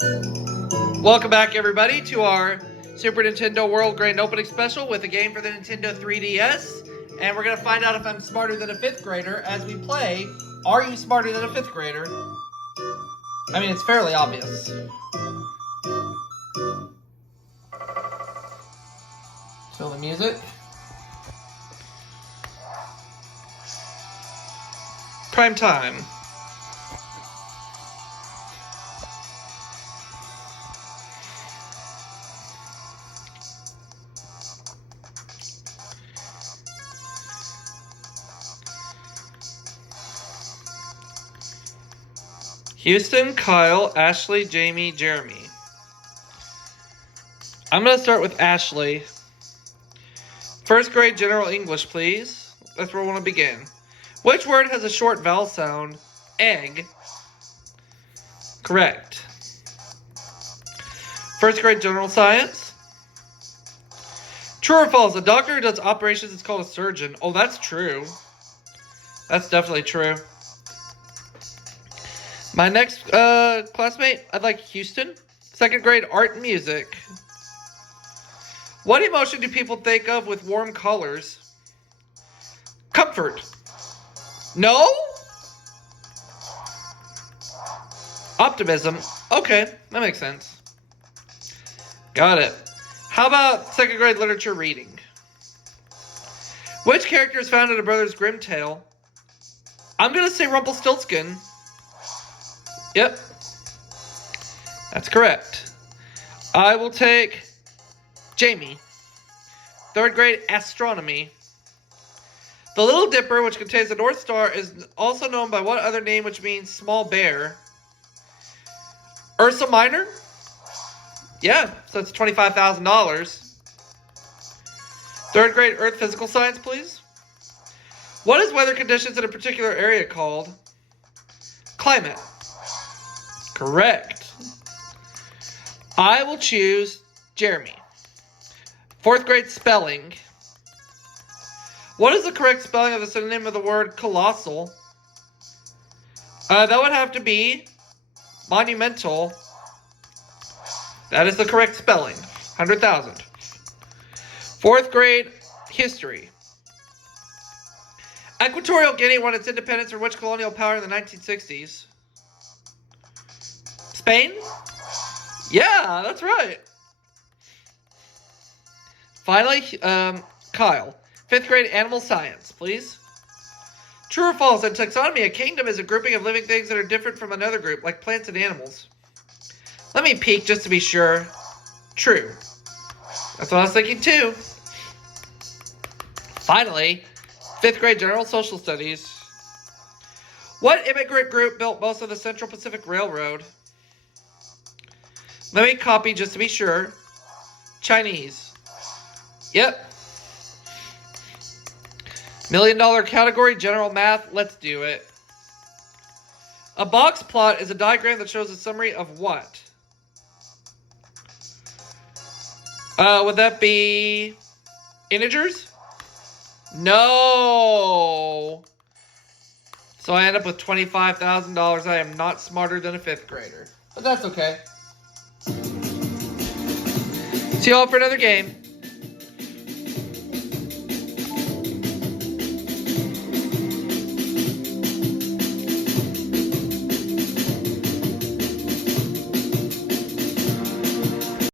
Welcome back, everybody, to our Super Nintendo World Grand Opening Special with a game for the Nintendo 3DS. And we're going to find out if I'm smarter than a 5th grader as we play Are You Smarter Than a 5th Grader? I mean, it's fairly obvious. Fill the music. Prime time. Houston, Kyle, Ashley, Jamie, Jeremy. I'm going to start with Ashley. First grade general English, please. That's where we want to begin. Which word has a short vowel sound? Egg. Correct. First grade general science. True or false? A doctor who does operations is called a surgeon. Oh, that's true. That's definitely true. My next classmate, I'd like Houston. Second grade art and music. What emotion do people think of with warm colors? Comfort. No? Optimism. Okay, that makes sense. Got it. How about second grade literature reading? Which character is found in a Brothers Grimm tale? I'm going to say Rumpelstiltskin. Yep. That's correct. I will take Jamie. Third grade astronomy. The Little Dipper, which contains the North Star, is also known by what other name which means small bear? Ursa Minor? Yeah, so it's $25,000. Third grade earth physical science, please. What is weather conditions in a particular area called? Climate. Correct. I will choose Jeremy. Fourth grade spelling. What is the correct spelling of the synonym of the word colossal? That would have to be monumental. That is the correct spelling. 100,000. Fourth grade history. Equatorial Guinea won its independence from which colonial power in the 1960s? Spain? Yeah, that's right. Finally, Kyle. Fifth grade animal science, please. True or false? In taxonomy, a kingdom is a grouping of living things that are different from another group, like plants and animals. Let me peek just to be sure. True. That's what I was thinking too. Finally, fifth grade general social studies. What immigrant group built most of the Central Pacific Railroad? Let me copy just to be sure. Chinese. Yep. $1 million category, general math. Let's do it. A box plot is a diagram that shows a summary of what? Would that be integers? No. So I end up with $25,000. I am not smarter than a fifth grader. But that's okay. See you all for another game.